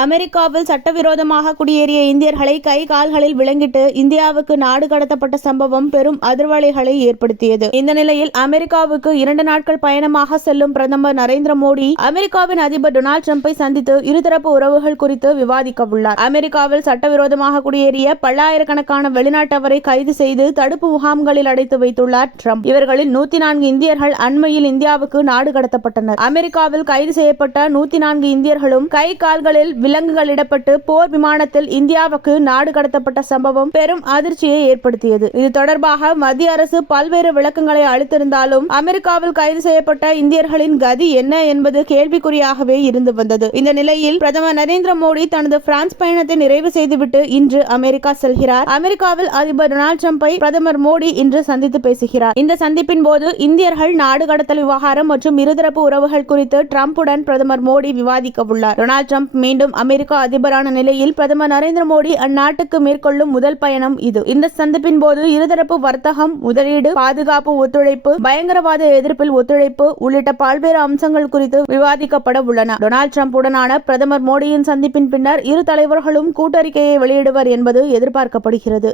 அமெரிக்காவில் சட்டவிரோதமாக குடியேறிய இந்தியர்களை கை கால்களில் விலங்கிட்டு இந்தியாவுக்கு நாடு கடத்தப்பட்ட சம்பவம் பெரும் அதிர்வலைகளை ஏற்படுத்தியது. இந்த நிலையில் அமெரிக்காவுக்கு 2 நாட்கள் பயணமாக செல்லும் பிரதமர் நரேந்திர மோடி அமெரிக்காவின் அதிபர் டொனால்டு டிரம்பை சந்தித்து இருதரப்பு உறவுகள் குறித்து விவாதிக்க உள்ளார். அமெரிக்காவில் சட்டவிரோதமாக குடியேறிய பல்லாயிரக்கணக்கான வெளிநாட்டவரை கைது செய்து தடுப்பு முகாம்களில் அடைத்து வைத்துள்ளார் டிரம்ப். இவர்களில் 104 இந்தியர்கள் அண்மையில் இந்தியாவுக்கு நாடு கடத்தப்பட்டனர். அமெரிக்காவில் கைது செய்யப்பட்ட 104 இந்தியர்களும் கை கால்களில் விலங்குகளிடப்பட்டு போர் விமானத்தில் இந்தியாவுக்கு நாடு கடத்தப்பட்ட சம்பவம் பெரும் அதிர்ச்சியை ஏற்படுத்தியது. இது தொடர்பாக மத்திய அரசு பல்வேறு விளக்கங்களை அளித்திருந்தாலும் அமெரிக்காவில் கைது செய்யப்பட்ட இந்தியர்களின் கதி என்ன என்பது கேள்விக்குறியாகவே இருந்து வந்தது. இந்த நிலையில் பிரதமர் நரேந்திர மோடி தனது பிரான்ஸ் பயணத்தை நிறைவு செய்துவிட்டு இன்று அமெரிக்கா செல்கிறார். அமெரிக்காவில் அதிபர் டொனால்டு டிரம்பை பிரதமர் மோடி இன்று சந்தித்து பேசுகிறார். இந்த சந்திப்பின் போது இந்தியர்கள் நாடு கடத்தல் விவகாரம் மற்றும் இருதரப்பு உறவுகள் குறித்து டிரம்புடன் பிரதமர் மோடி விவாதிக்க உள்ளார். டொனால்டு டிரம்ப் மீண்டும் அமெரிக்கா அதிபரான நிலையில் பிரதமர் நரேந்திர மோடி அந்நாட்டுக்கு மேற்கொள்ளும் முதல் பயணம் இது. இந்த சந்திப்பின் போது இருதரப்பு வர்த்தகம், முதலீடு, பாதுகாப்பு ஒத்துழைப்பு, பயங்கரவாத எதிர்ப்பில் ஒத்துழைப்பு உள்ளிட்ட பல்வேறு அம்சங்கள் குறித்து விவாதிக்கப்பட உள்ளன. டொனால்டு டிரம்ப் உடனான பிரதமர் மோடியின் சந்திப்பின் பின்னர் இரு தலைவர்களும் கூட்டறிக்கையை வெளியிடுவர் என்பது எதிர்பார்க்கப்படுகிறது.